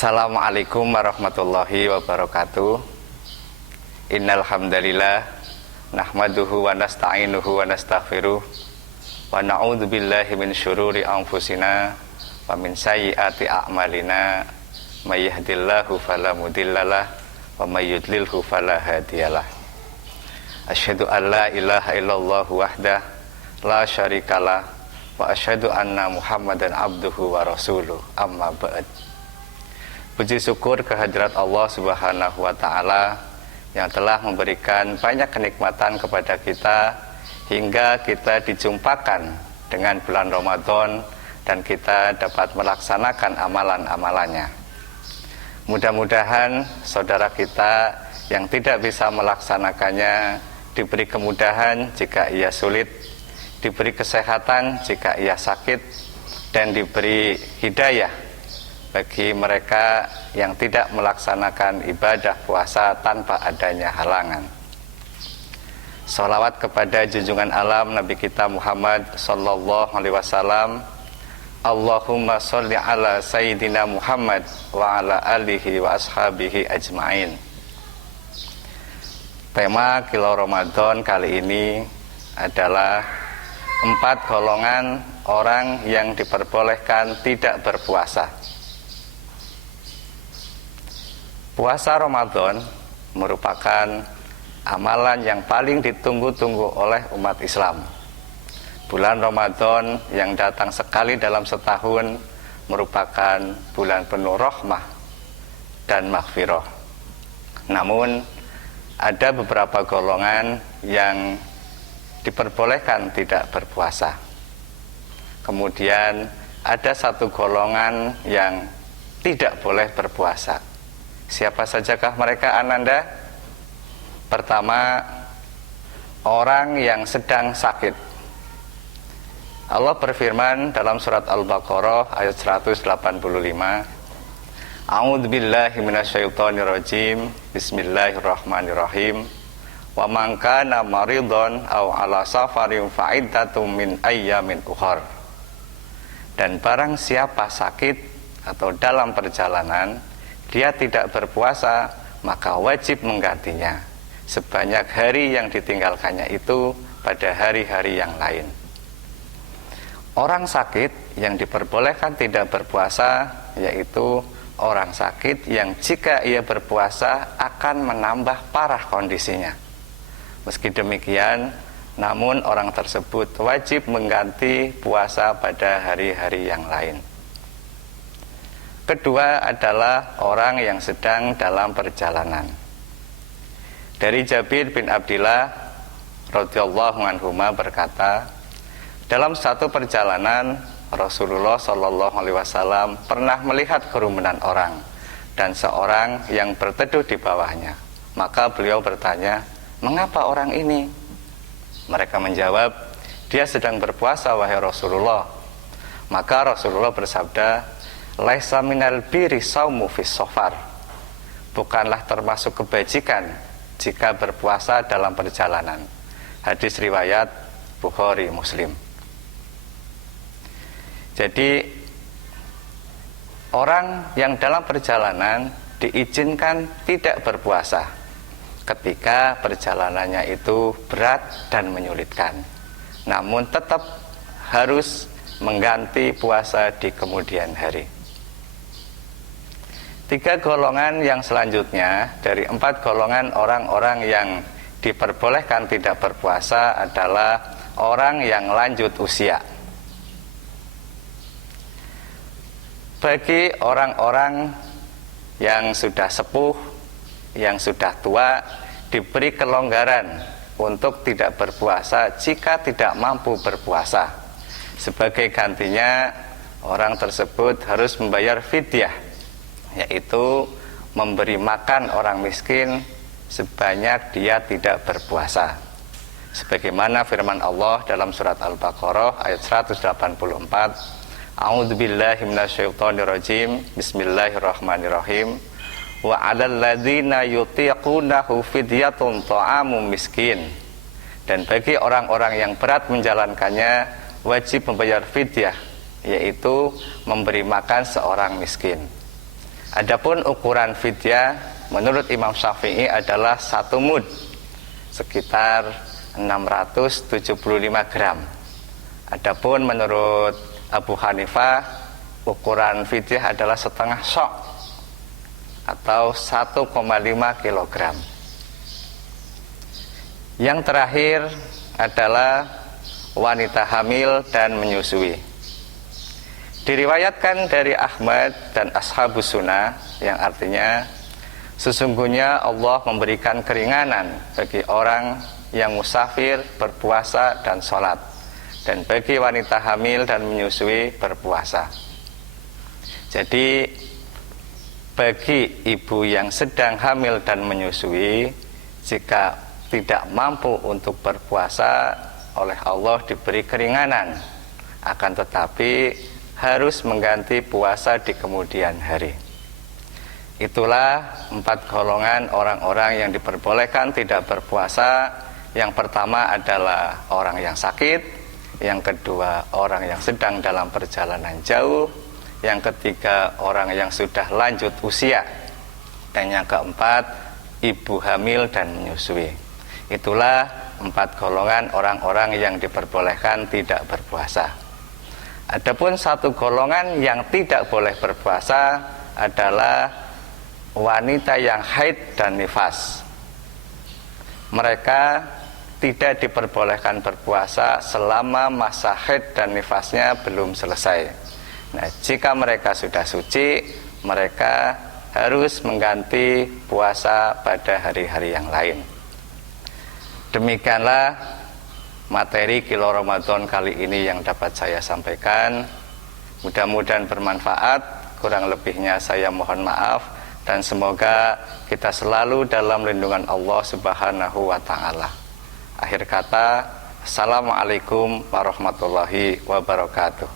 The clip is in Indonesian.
Assalamualaikum warahmatullahi wabarakatuh. Innal hamdalillah nahmaduhu wa nasta'inuhu wa nastaghfiruh wa na'udzu billahi min syururi anfusina wa min sayyiati a'malina may yahdihillahu fala mudhillalah wa may yudlilhu fala hadiyalah. Asyhadu an la ilaha illallah wahdah la syarikalah wa asyhadu anna Muhammadan abduhu wa rasuluh. Amma ba'd. Puji syukur kehadirat Allah Subhanahu wa Ta'ala yang telah memberikan banyak kenikmatan kepada kita hingga kita dijumpakan dengan bulan Ramadan dan kita dapat melaksanakan amalan-amalannya. Mudah-mudahan saudara kita yang tidak bisa melaksanakannya diberi kemudahan jika ia sulit, diberi kesehatan jika ia sakit, dan diberi hidayah bagi mereka yang tidak melaksanakan ibadah puasa tanpa adanya halangan. Sholawat kepada junjungan alam Nabi kita Muhammad sallallahu alaihi wasallam. Allahumma sholli ala sayyidina Muhammad wa ala alihi wa ashabihi ajma'in. Tema Kilau Ramadan kali ini adalah 4 golongan orang yang diperbolehkan tidak berpuasa. Puasa Ramadan merupakan amalan yang paling ditunggu-tunggu oleh umat Islam. Bulan Ramadan yang datang sekali dalam setahun merupakan bulan penuh rahmah dan maghfirah. Namun ada beberapa golongan yang diperbolehkan tidak berpuasa. Kemudian ada satu golongan yang tidak boleh berpuasa. Siapa sajakah mereka, Ananda? Pertama, orang yang sedang sakit. Allah berfirman dalam surat Al-Baqarah ayat 185, A'udzubillahi minasyaitonirrajim. Bismillahirrahmanirrahim. Wa man kana maridon aw ala safarin fa iddatum min ayyamin ukhar. Dan barang siapa sakit atau dalam perjalanan, dia tidak berpuasa, maka wajib menggantinya sebanyak hari yang ditinggalkannya itu pada hari-hari yang lain. Orang sakit yang diperbolehkan tidak berpuasa yaitu orang sakit yang jika ia berpuasa akan menambah parah kondisinya. Meski demikian, namun orang tersebut wajib mengganti puasa pada hari-hari yang lain. Kedua adalah orang yang sedang dalam perjalanan. Dari Jabir bin Abdillah radhiyallahu anhuma berkata, dalam satu perjalanan Rasulullah shallallahu alaihi wasallam pernah melihat kerumunan orang dan seorang yang berteduh di bawahnya. Maka beliau bertanya, mengapa orang ini? Mereka menjawab, dia sedang berpuasa wahai Rasulullah. Maka Rasulullah bersabda, laisa minal birri shaumu fis safar. Bukanlah termasuk kebajikan jika berpuasa dalam perjalanan. Hadis riwayat Bukhari Muslim. Jadi orang yang dalam perjalanan diizinkan tidak berpuasa ketika perjalanannya itu berat dan menyulitkan. Namun tetap harus mengganti puasa di kemudian hari. 3 golongan yang selanjutnya dari 4 golongan orang-orang yang diperbolehkan tidak berpuasa adalah orang yang lanjut usia. Bagi orang-orang yang sudah sepuh, yang sudah tua, diberi kelonggaran untuk tidak berpuasa jika tidak mampu berpuasa. Sebagai gantinya, orang tersebut harus membayar fidyah, yaitu memberi makan orang miskin sebanyak dia tidak berpuasa. Sebagaimana firman Allah dalam surat Al-Baqarah ayat 184, A'udzubillahi minasyaitonirrajim. Bismillahirrahmanirrahim. Wa 'alal ladzina yutiqunahu fidyatun ta'amu miskin. Dan bagi orang-orang yang berat menjalankannya wajib membayar fidyah, yaitu memberi makan seorang miskin. Adapun ukuran fidyah menurut Imam Syafi'i adalah 1 mud, sekitar 675 gram. Adapun menurut Abu Hanifah, ukuran fidyah adalah setengah sok atau 1,5 kilogram. Yang terakhir adalah wanita hamil dan menyusui. Diriwayatkan dari Ahmad dan Ashabus Sunnah, yang artinya sesungguhnya Allah memberikan keringanan bagi orang yang musafir, berpuasa dan sholat, dan bagi wanita hamil dan menyusui berpuasa. Jadi bagi ibu yang sedang hamil dan menyusui, jika tidak mampu untuk berpuasa, oleh Allah diberi keringanan, akan tetapi harus mengganti puasa di kemudian hari. Itulah 4 golongan orang-orang yang diperbolehkan tidak berpuasa. Yang pertama adalah orang yang sakit, yang kedua orang yang sedang dalam perjalanan jauh, yang ketiga orang yang sudah lanjut usia, dan yang keempat ibu hamil dan menyusui. Itulah 4 golongan orang-orang yang diperbolehkan tidak berpuasa. Adapun 1 golongan yang tidak boleh berpuasa adalah wanita yang haid dan nifas. Mereka tidak diperbolehkan berpuasa selama masa haid dan nifasnya belum selesai. Nah, jika mereka sudah suci, mereka harus mengganti puasa pada hari-hari yang lain. Demikianlah materi Kilo Ramadan kali ini yang dapat saya sampaikan. Mudah-mudahan bermanfaat. Kurang lebihnya saya mohon maaf, dan semoga kita selalu dalam lindungan Allah Subhanahu wa ta'ala. Akhir kata, Assalamualaikum warahmatullahi wabarakatuh.